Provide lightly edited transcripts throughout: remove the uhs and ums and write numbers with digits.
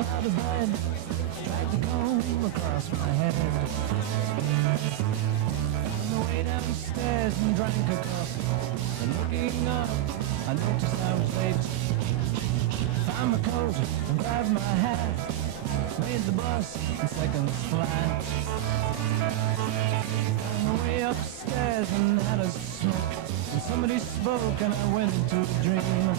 Got out of bed, dragged the comb across my head. Found my way downstairs and drank a cup. And looking up, I noticed I was late. Found my coat and grabbed my hat. Made the bus in seconds flat. Found my way upstairs and had a smoke. And somebody spoke and I went into a dream.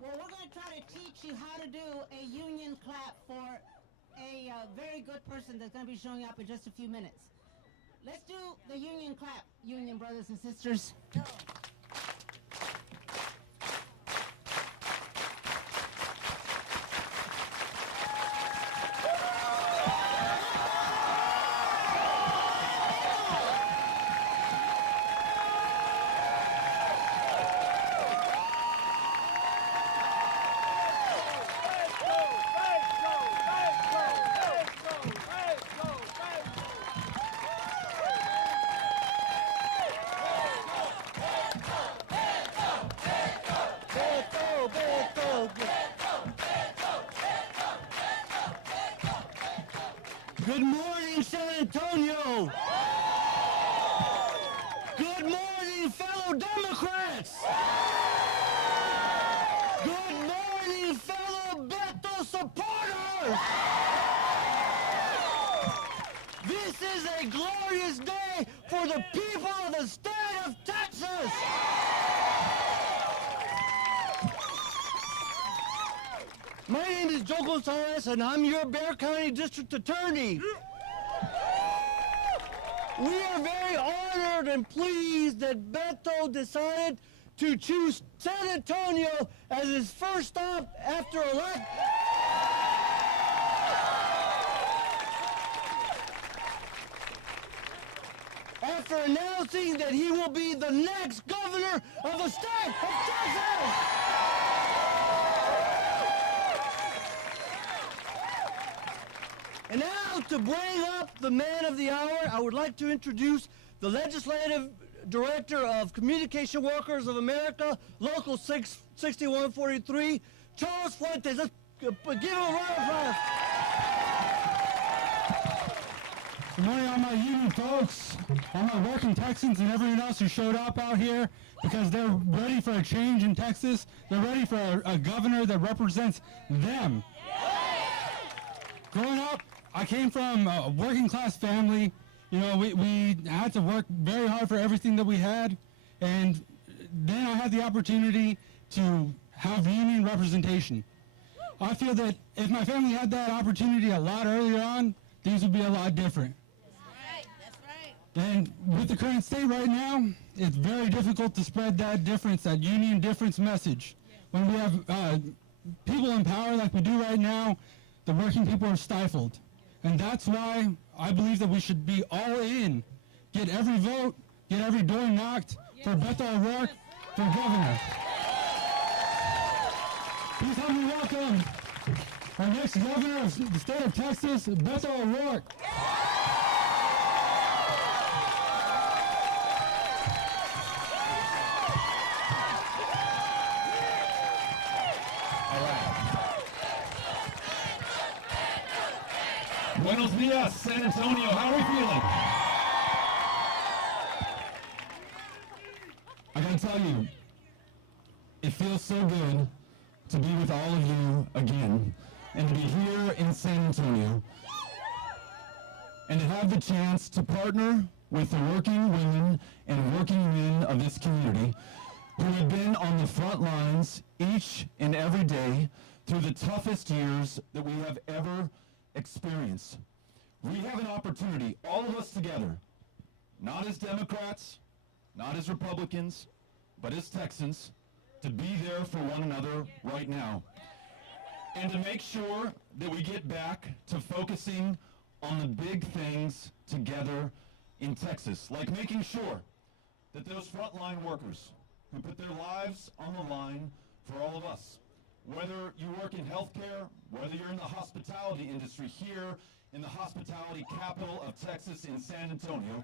Well, we're going to try to teach you how to do a union clap for a very good person that's going to be showing up in just a few minutes. Let's do the union clap, union brothers and sisters. Go. Good morning, San Antonio. Good morning, fellow Democrats. Good morning, fellow Beto supporters. This is a glorious day for the people of the state of Texas. My name is Joe Gonzalez, and I'm your Bexar County District Attorney. We are very honored and pleased that Beto decided to choose San Antonio as his first stop after announcing that he will be the next governor of the state of Texas. And now, to bring up the man of the hour, I would like to introduce the Legislative Director of Communication Workers of America, Local 6143, Charles Fuentes. Let's give him a round of applause. Good morning, all my union folks, all my working Texans, and everyone else who showed up out here because they're ready for a change in Texas. They're ready for a governor that represents them. Growing up, I came from a working class family. You know, we had to work very hard for everything that we had, and then I had the opportunity to have union representation. I feel that if my family had that opportunity a lot earlier on, things would be a lot different. That's right. And with the current state right now, it's very difficult to spread that difference, that union difference message. When we have people in power like we do right now, the working people are stifled. And that's why I believe that we should be all in. Get every vote, get every door knocked for Beto O'Rourke for governor. Please help me welcome our next governor of the state of Texas, Beto O'Rourke. Buenos dias, San Antonio. How are we feeling? I gotta tell you, it feels so good to be with all of you again, and to be here in San Antonio, and to have the chance to partner with the working women and working men of this community who have been on the front lines each and every day through the toughest years that we have ever experienced. We have an opportunity, all of us together, not as Democrats, not as Republicans, but as Texans, to be there for one another right now. And to make sure that we get back to focusing on the big things together in Texas, like making sure that those frontline workers who put their lives on the line for all of us, whether you work in healthcare, whether you're in the hospitality industry here in the hospitality capital of Texas in San Antonio,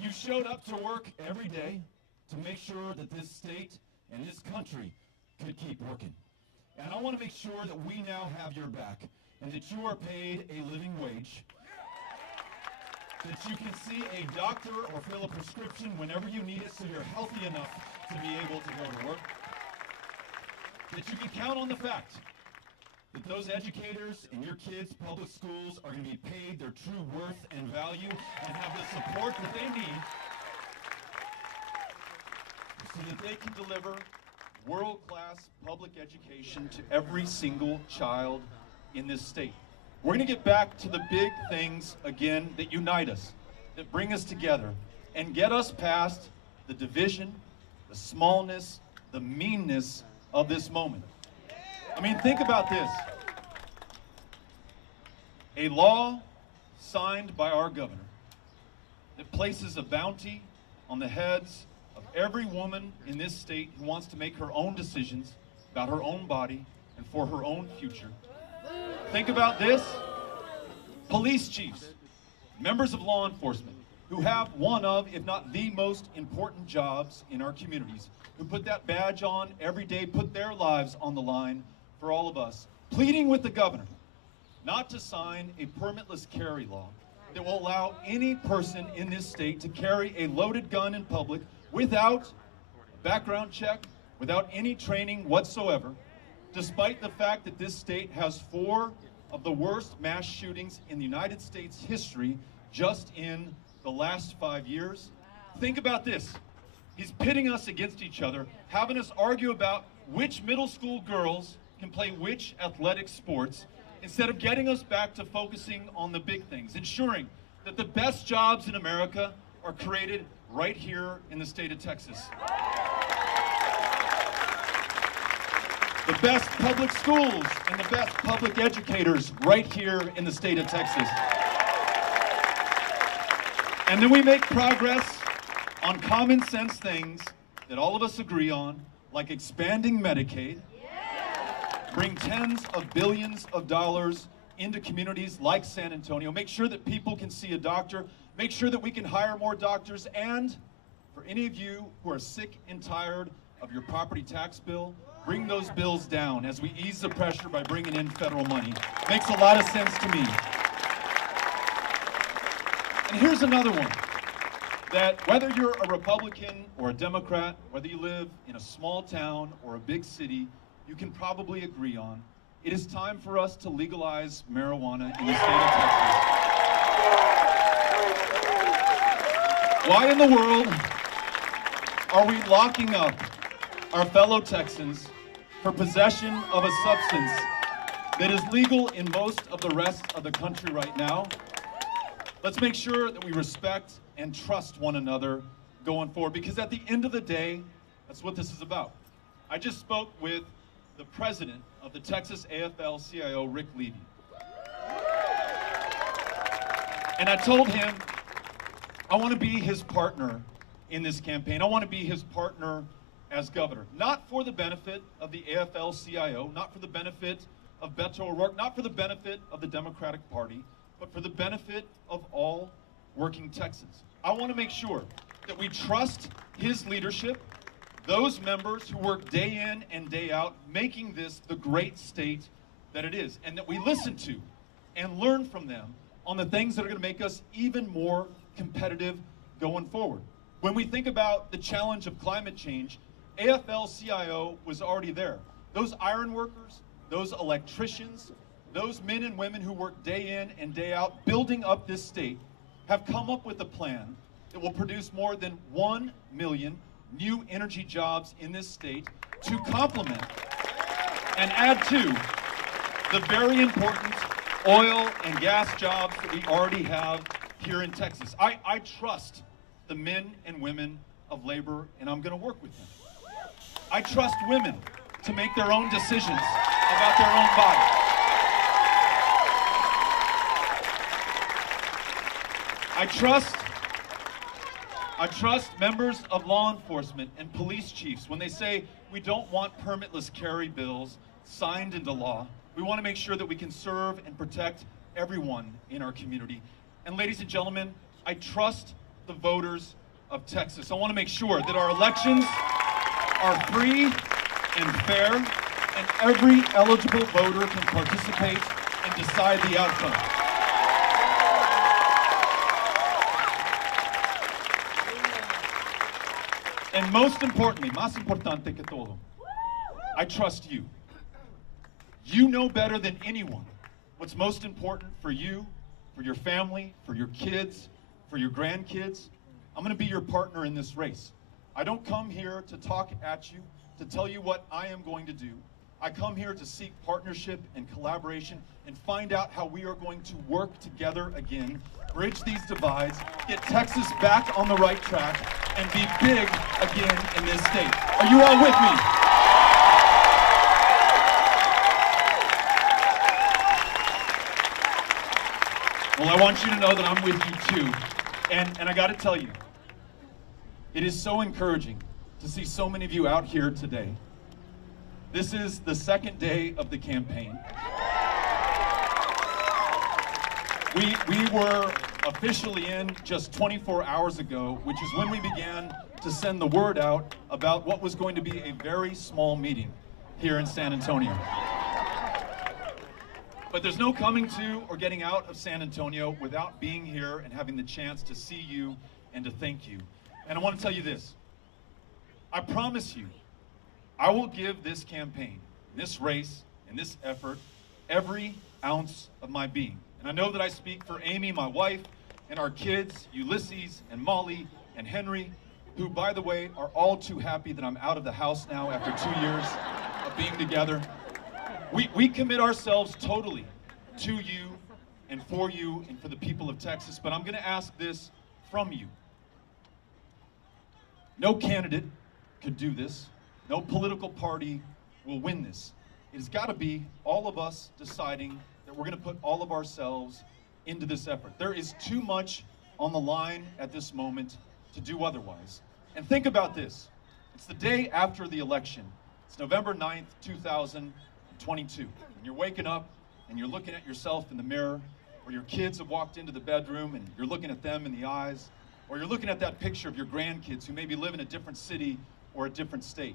you showed up to work every day to make sure that this state and this country could keep working. And I want to make sure that we now have your back and that you are paid a living wage, that you can see a doctor or fill a prescription whenever you need it so you're healthy enough to be able to go to work, that you can count on the fact that those educators in your kids' public schools are going to be paid their true worth and value and have the support that they need so that they can deliver world-class public education to every single child in this state. We're going to get back to the big things again that unite us, that bring us together, and get us past the division, the smallness, the meanness of this moment. I mean, think about this. A law signed by our governor that places a bounty on the heads of every woman in this state who wants to make her own decisions about her own body and for her own future. Think about this. Police chiefs, members of law enforcement, who have one of, if not the most important jobs in our communities, who put that badge on every day, put their lives on the line for all of us, pleading with the governor not to sign a permitless carry law that will allow any person in this state to carry a loaded gun in public without a background check, without any training whatsoever, despite the fact that this state has 4 of the worst mass shootings in the United States history just in the last 5 years. Think about this. He's pitting us against each other, having us argue about which middle school girls can play which athletic sports, instead of getting us back to focusing on the big things, ensuring that the best jobs in America are created right here in the state of Texas. The best public schools and the best public educators right here in the state of Texas. And then we make progress on common sense things that all of us agree on, like expanding Medicaid, bring tens of billions of dollars into communities like San Antonio, make sure that people can see a doctor, make sure that we can hire more doctors, and for any of you who are sick and tired of your property tax bill, bring those bills down as we ease the pressure by bringing in federal money. Makes a lot of sense to me. And here's another one, that whether you're a Republican or a Democrat, whether you live in a small town or a big city, you can probably agree on. It is time for us to legalize marijuana in the state of Texas. Why in the world are we locking up our fellow Texans for possession of a substance that is legal in most of the rest of the country right now? Let's make sure that we respect and trust one another going forward, because at the end of the day, that's what this is about. I just spoke with the president of the Texas AFL-CIO, Rick Levy. And I told him I want to be his partner in this campaign. I want to be his partner as governor, not for the benefit of the AFL-CIO, not for the benefit of Beto O'Rourke, not for the benefit of the Democratic Party, but for the benefit of all working Texans. I want to make sure that we trust his leadership, those members who work day in and day out, making this the great state that it is, and that we listen to and learn from them on the things that are going to make us even more competitive going forward. When we think about the challenge of climate change, AFL-CIO was already there. Those iron workers, those electricians, those men and women who work day in and day out building up this state have come up with a plan that will produce more than 1 million new energy jobs in this state to complement and add to the very important oil and gas jobs that we already have here in Texas. I trust the men and women of labor, and I'm going to work with them. I trust women to make their own decisions about their own body. I trust members of law enforcement and police chiefs when they say we don't want permitless carry bills signed into law. We want to make sure that we can serve and protect everyone in our community. And ladies and gentlemen, I trust the voters of Texas. I want to make sure that our elections are free and fair, and every eligible voter can participate and decide the outcome. And most importantly, más importante que todo, I trust you. You know better than anyone what's most important for you, for your family, for your kids, for your grandkids. I'm going to be your partner in this race. I don't come here to talk at you, to tell you what I am going to do. I come here to seek partnership and collaboration and find out how we are going to work together again, bridge these divides, get Texas back on the right track, and be big again in this state. Are you all with me? Well, I want you to know that I'm with you too. And I got to tell you, it is so encouraging to see so many of you out here today. This is the second day of the campaign. We were officially in just 24 hours ago, which is when we began to send the word out about what was going to be a very small meeting here in San Antonio. But there's no coming to or getting out of San Antonio without being here and having the chance to see you and to thank you. And I want to tell you this. I promise you, I will give this campaign, this race, and this effort every ounce of my being. And I know that I speak for Amy, my wife, and our kids, Ulysses and Molly and Henry, who, by the way, are all too happy that I'm out of the house now after 2 years of being together. We commit ourselves totally to you and for the people of Texas, but I'm going to ask this from you. No candidate could do this. No political party will win this. It has got to be all of us deciding that we're going to put all of ourselves into this effort. There is too much on the line at this moment to do otherwise. And think about this. It's the day after the election. It's November 9th, 2022. And you're waking up and you're looking at yourself in the mirror, or your kids have walked into the bedroom and you're looking at them in the eyes, or you're looking at that picture of your grandkids who maybe live in a different city or a different state.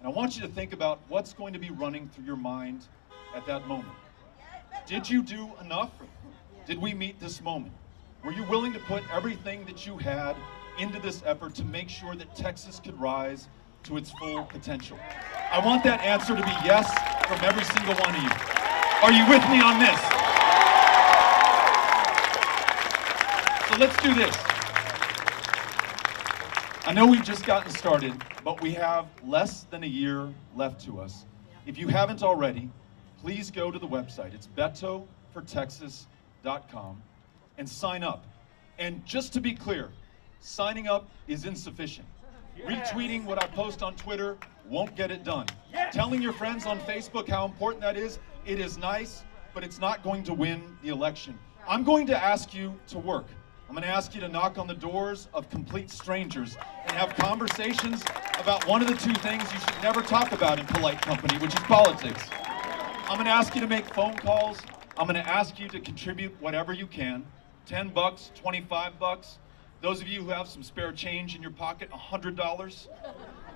And I want you to think about what's going to be running through your mind at that moment. Did you do enough? Did we meet this moment? Were you willing to put everything that you had into this effort to make sure that Texas could rise to its full potential? I want that answer to be yes from every single one of you. Are you with me on this? So let's do this. I know we've just gotten started, but we have less than a year left to us. If you haven't already, please go to the website. It's betofortexas.com and sign up. And just to be clear, signing up is insufficient. Retweeting what I post on Twitter won't get it done. Telling your friends on Facebook how important that is, it is nice, but it's not going to win the election. I'm going to ask you to work. I'm going to ask you to knock on the doors of complete strangers and have conversations about one of the two things you should never talk about in polite company, which is politics. I'm going to ask you to make phone calls. I'm going to ask you to contribute whatever you can. $10, $25. Those of you who have some spare change in your pocket, $100.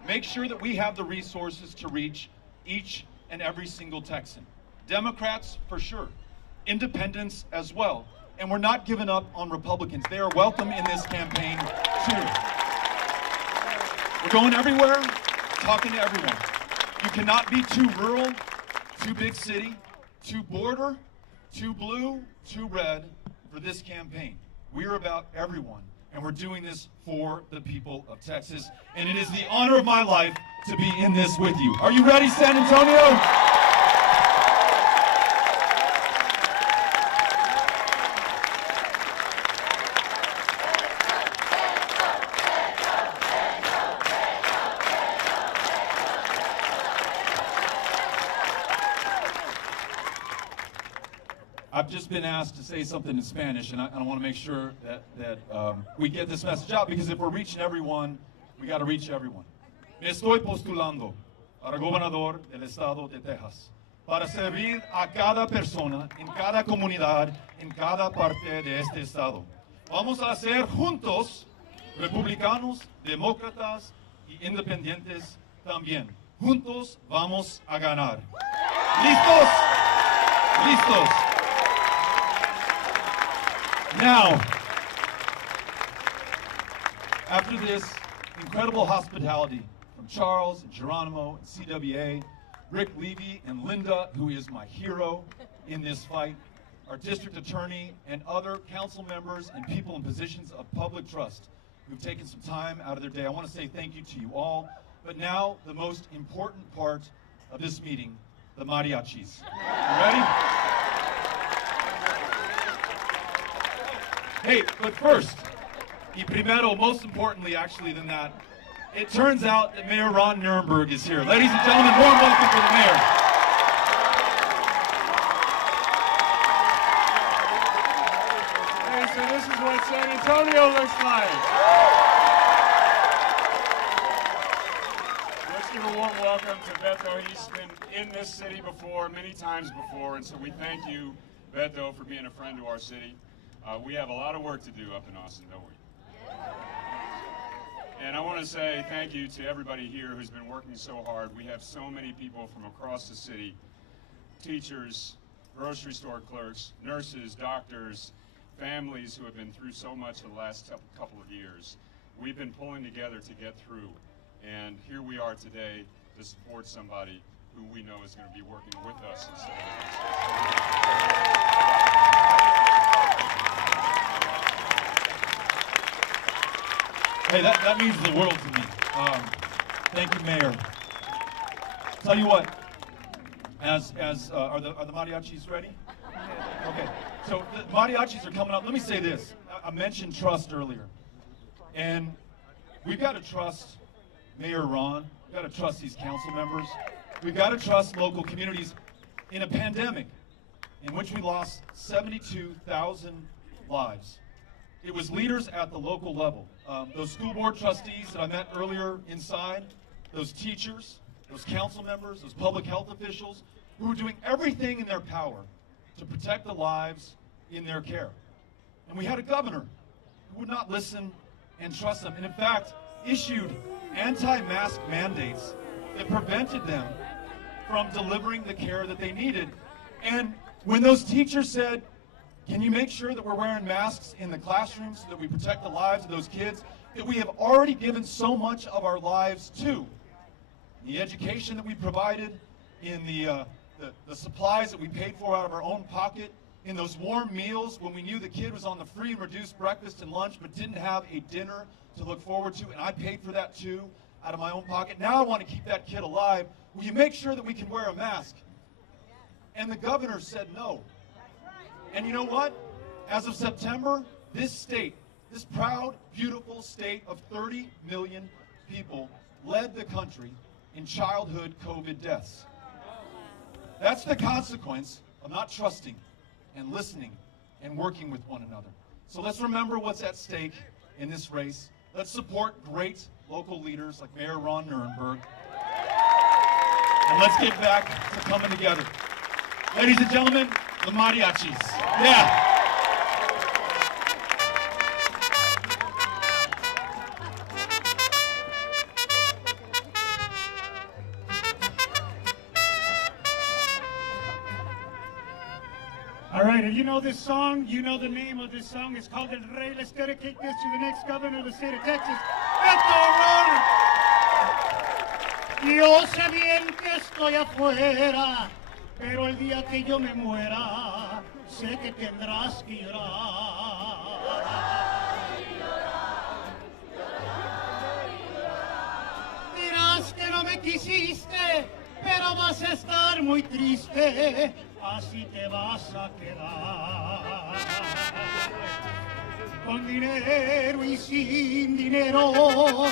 Make sure that we have the resources to reach each and every single Texan. Democrats, for sure. Independents as well. And we're not giving up on Republicans. They are welcome in this campaign, too. We're going everywhere, talking to everyone. You cannot be too rural, too big city, too border, too blue, too red for this campaign. We're about everyone, and we're doing this for the people of Texas. And it is the honor of my life to be in this with you. Are you ready, San Antonio? I've just been asked to say something in Spanish, and I want to make sure that we get this message out, because if we're reaching everyone, we got to reach everyone. Me estoy postulando para gobernador del estado de Texas, para servir a cada persona, en cada comunidad, en cada parte de este estado. Vamos a hacer juntos, republicanos, demócratas y independientes también. Juntos vamos a ganar. ¿Listos? ¿Listos? Now, after this incredible hospitality from Charles and Geronimo and CWA, Rick Levy and Linda, who is my hero in this fight, our district attorney and other council members and people in positions of public trust who've taken some time out of their day, I want to say thank you to you all. But now, the most important part of this meeting, the mariachis. You ready? Hey, but first, y primero, most importantly actually than that, it turns out that Mayor Ron Nirenberg is here. Ladies and gentlemen, warm welcome to the mayor. Hey, so this is what San Antonio looks like. Let's give a warm welcome to Beto. He's been in this city before, many times before, and so we thank you, Beto, for being a friend to our city. We have a lot of work to do up in Austin, don't we? And I want to say thank you to everybody here who's been working so hard. We have so many people from across the city, teachers, grocery store clerks, nurses, doctors, families who have been through so much the last couple of years. We've been pulling together to get through, and here we are today to support somebody who we know is going to be working with us instead of against us. Hey, that means the world to me. Thank you, Mayor. Tell you what, are the mariachis ready? Okay, so the mariachis are coming up. Let me say this. I mentioned trust earlier. And we've got to trust Mayor Ron. We've got to trust these council members. We've got to trust local communities in a pandemic in which we lost 72,000 lives. It was leaders at the local level. Those school board trustees that I met earlier inside, those teachers, those council members, those public health officials who were doing everything in their power to protect the lives in their care. And we had a governor who would not listen and trust them, and in fact, issued anti-mask mandates that prevented them from delivering the care that they needed. And when those teachers said, can you make sure that we're wearing masks in the classrooms so that we protect the lives of those kids that we have already given so much of our lives to? The education that we provided, in the supplies that we paid for out of our own pocket, in those warm meals when we knew the kid was on the free and reduced breakfast and lunch but didn't have a dinner to look forward to, and I paid for that too out of my own pocket. Now I want to keep that kid alive. Will you make sure that we can wear a mask? And the governor said no. And you know what? As of September, this state, this proud, beautiful state of 30 million people, led the country in childhood COVID deaths. That's the consequence of not trusting and listening and working with one another. So let's remember what's at stake in this race. Let's support great local leaders like Mayor Ron Nirenberg. And let's get back to coming together. Ladies and gentlemen, the mariachis. Yeah. All right, if you know this song, you know the name of this song. It's called El Rey. Let's dedicate this to the next governor of the state of Texas, Beto O'Rourke. Yo sé bien que estoy afuera, pero el día que yo me muera, sé que tendrás que llorar. Dirás que no me quisiste, pero vas a estar muy triste. Así te vas a quedar, con dinero y sin dinero,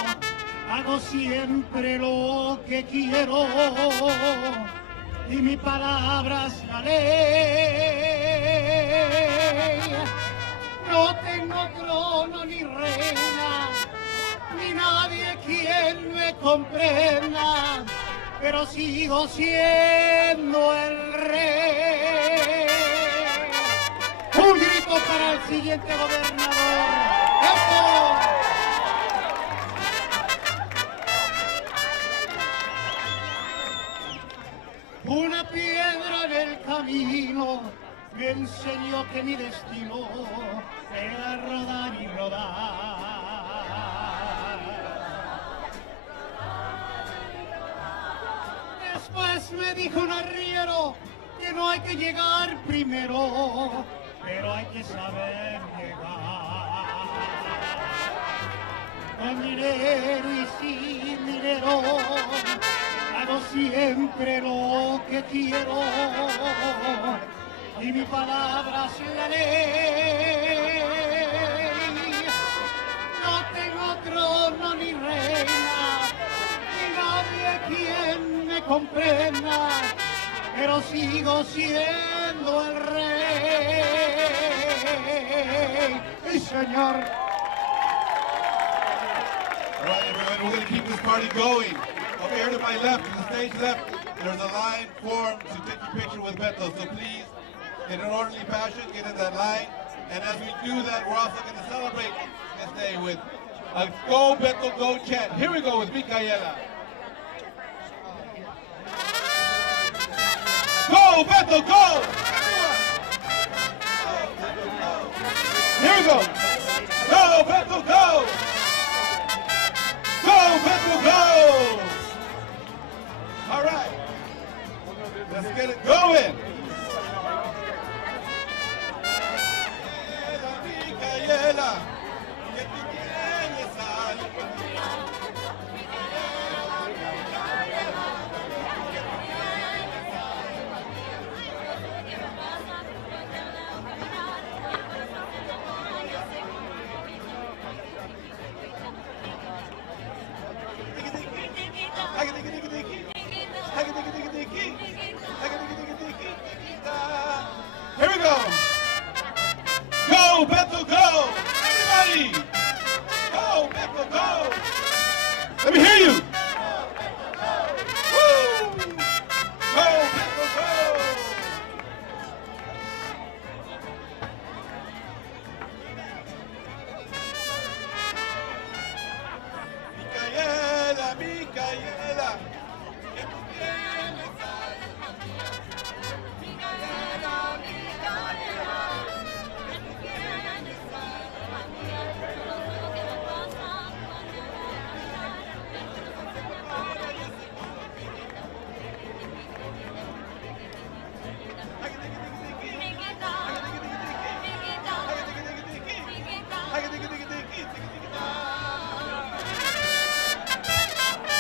hago siempre lo que quiero, y mi palabra es la ley. No tengo trono ni reina, ni nadie quien me comprenda, pero sigo siendo el rey. Un grito para el siguiente gobernador. ¡Eso! Una piedra en el camino me enseñó que mi destino era rodar y rodar. Después me dijo un arriero que no hay que llegar primero, pero hay que saber llegar. Con dinero y sin dinero, hago siempre lo que quiero, y mi palabra es la ley. No tengo trono ni reina, ni nadie quien me comprenda, pero sigo siendo el rey. ¡Sí, señor! All right, everyone, we're going to keep this party going. Over here to my left, to the stage left, there's a line formed to take your picture with Beto. So please, in an orderly fashion, get in that line. And as we do that, we're also going to celebrate this day with a Go Beto Go chant. Here we go with Micaela. Go Beto Go! go. Go, Beto, go. Go, Beto, go. All right. Let's get it going. Micaela, que tú tienes algo. Here we go. Go, Beto, go. Everybody. Go, Beto, go. Let me hear you. Woo. Go, Beto, go. Micaela, Micaela. Que tú tienes alma mía. Micaela, Micaela. Que tú tienes alma mía. No sé lo que me pasa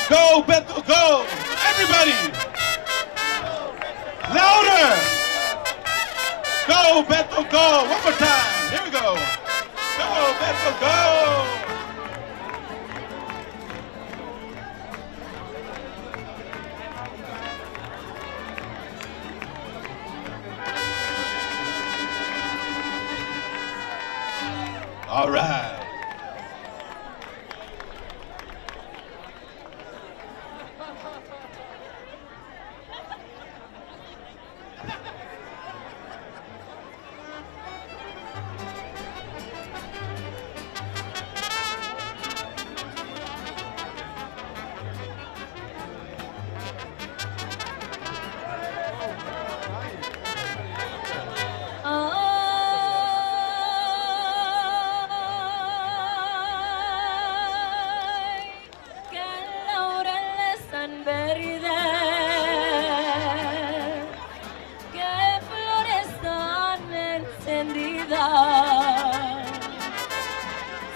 Go, Beto, go! Everybody! Louder! Go, Beto, go! One more time. Here we go. Go, Beto, go! All right.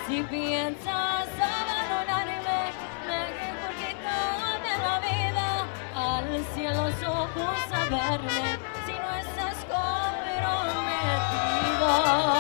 Si piensas abandonarme, porque cambia la vida al cielo los ojos a verme.